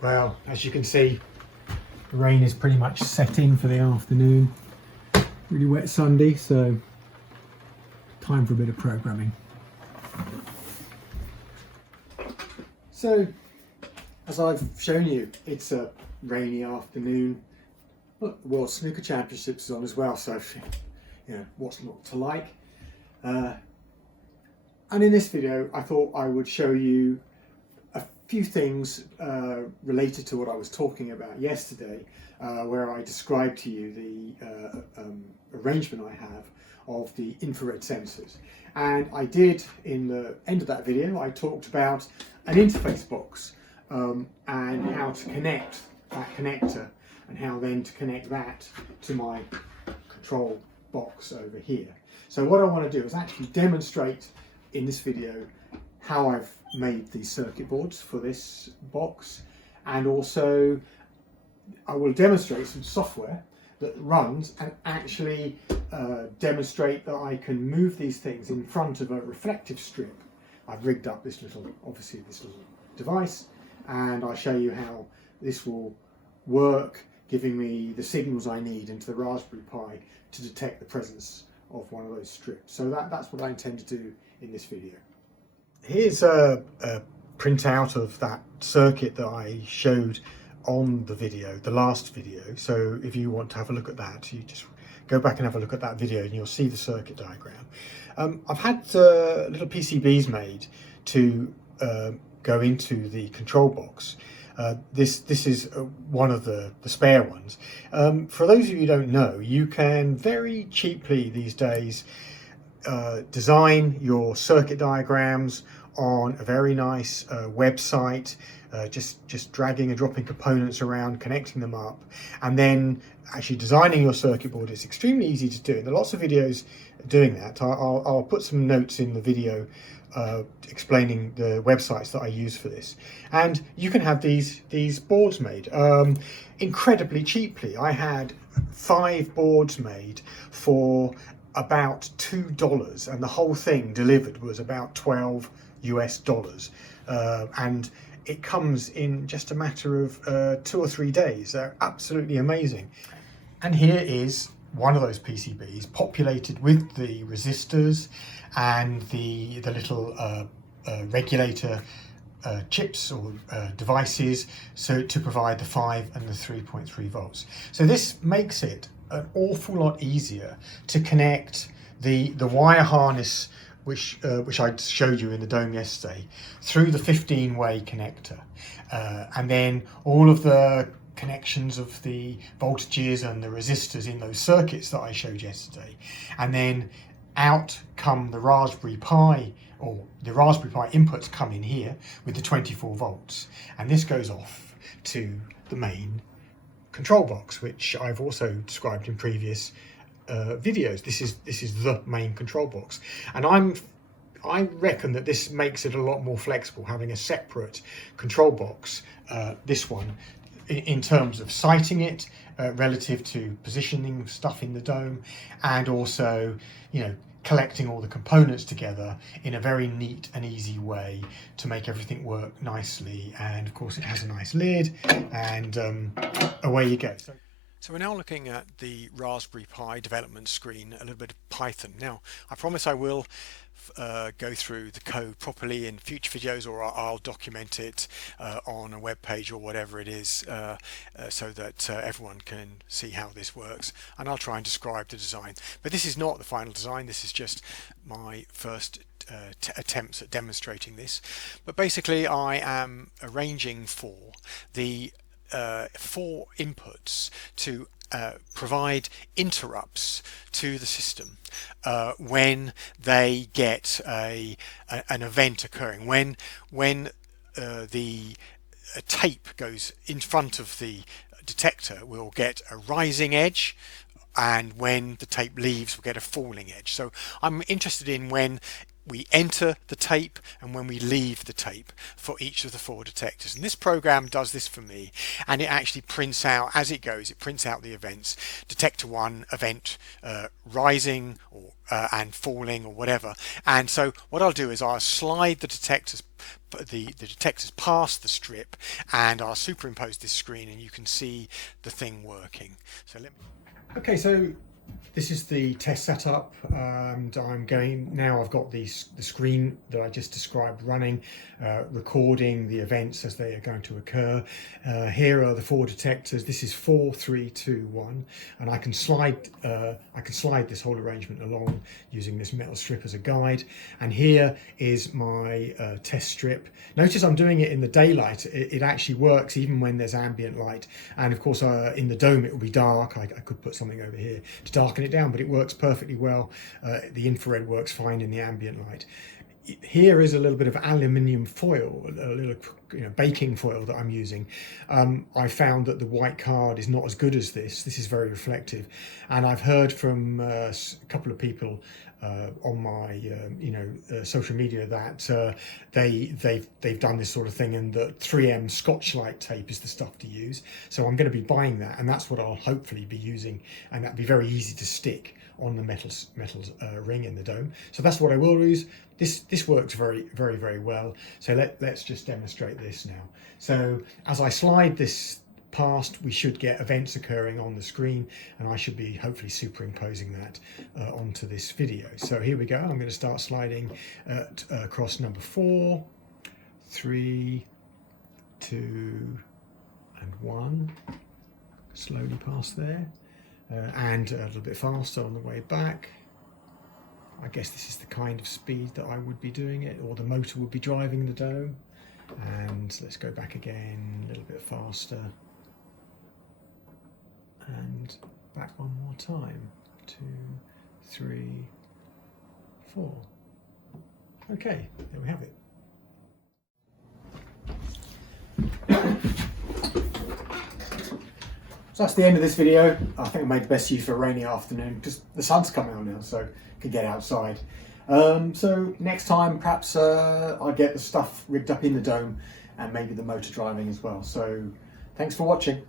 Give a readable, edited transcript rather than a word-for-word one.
Well, as you can see, the rain is pretty much set in for the afternoon. Really wet Sunday, so time for a bit of programming. So, as I've shown you, it's a rainy afternoon. Look, the World Snooker Championships is on as well, so you know what's not to like. And in this video, I thought I would show you a few things related to what I was talking about yesterday, where I described to you the arrangement I have of the infrared sensors. And I did, in the end of that video, I talked about an interface box and how to connect that connector and how then to connect that to my control box over here. So what I want to do is actually demonstrate in this video how I've made these circuit boards for this box, and also I will demonstrate some software that runs and actually demonstrate that I can move these things in front of a reflective strip. I've rigged up this little device, and I'll show you how this will work, giving me the signals I need into the Raspberry Pi to detect the presence of one of those strips. So that's what I intend to do in this video. Here's a printout of that circuit that I showed on the video, the last video. So if you want to have a look at that, you just go back and have a look at that video and you'll see the circuit diagram. I've had little PCBs made to go into the control box. This is one of the spare ones. For those of you who don't know, you can very cheaply these days design your circuit diagrams on a very nice website, just dragging and dropping components around, connecting them up, and then actually designing your circuit board. It's extremely easy to do. There are lots of videos doing that. I'll put some notes in the video explaining the websites that I use for this, and you can have these boards made incredibly cheaply. I had 5 boards made for about $2, and the whole thing delivered was about $12 US, and it comes in just a matter of 2 or 3 days. They're absolutely amazing. And here is one of those PCBs populated with the resistors and the little regulator chips or devices, so to provide the 5 and the 3.3 volts. So this makes it an awful lot easier to connect the wire harness which I showed you in the dome yesterday through the 15-way connector, and then all of the connections of the voltages and the resistors in those circuits that I showed yesterday, and then out come the Raspberry Pi, or the Raspberry Pi inputs come in here with the 24 volts, and this goes off to the main control box, which I've also described in previous videos. This is the main control box, and I reckon that this makes it a lot more flexible, having a separate control box, this one, in terms of sighting it relative to positioning stuff in the dome, and also, you know, collecting all the components together in a very neat and easy way to make everything work nicely. And of course it has a nice lid, and away you go. So we're now looking at the Raspberry Pi development screen, a little bit of Python. Now, I promise I will go through the code properly in future videos, or I'll document it on a web page or whatever it is, so that everyone can see how this works, and I'll try and describe the design. But this is not the final design, this is just my first attempts at demonstrating this. But basically I am arranging for the 4 inputs to provide interrupts to the system when they get an event occurring. When the tape goes in front of the detector, we'll get a rising edge, and when the tape leaves we'll get a falling edge. So I'm interested in when we enter the tape and when we leave the tape for each of the 4 detectors. And this program does this for me, and it actually prints out, as it goes, it prints out the events. Detector 1 event rising or and falling or whatever. And so what I'll do is I'll slide the detectors past the strip, and I'll superimpose this screen and you can see the thing working. So let me... Okay, so this is the test setup, and I'm going now. I've got the screen that I just described running, recording the events as they are going to occur. Here are the 4 detectors. This is 4, 3, 2, 1, and I can slide this whole arrangement along using this metal strip as a guide. And here is my test strip. Notice I'm doing it in the daylight. It actually works even when there's ambient light, and of course in the dome it will be dark. I could put something over here to darken it down, but it works perfectly well. The infrared works fine in the ambient light. Here is a little bit of aluminium foil, a little baking foil that I'm using. I found that the white card is not as good as this. This is very reflective, and I've heard from a couple of people on my social media that they've done this sort of thing, and that 3M Scotchlite tape is the stuff to use. So I'm going to be buying that, and that's what I'll hopefully be using, and that'll be very easy to stick on the metal ring in the dome. So that's what I will use. This works very, very, very well. So let's just demonstrate this now. So as I slide this past, we should get events occurring on the screen, and I should be hopefully superimposing that onto this video. So here we go. I'm going to start sliding across number 4, 3, 2, and 1. Slowly past there, and a little bit faster on the way back. I guess this is the kind of speed that I would be doing it, or the motor would be driving the dome. And let's go back again, a little bit faster. And back one more time. 2, 3, 4. Okay, there we have it. So that's the end of this video. I think I made the best use of a rainy afternoon because the sun's coming out now, so I can get outside. So next time, perhaps I'll get the stuff rigged up in the dome and maybe the motor driving as well. So thanks for watching.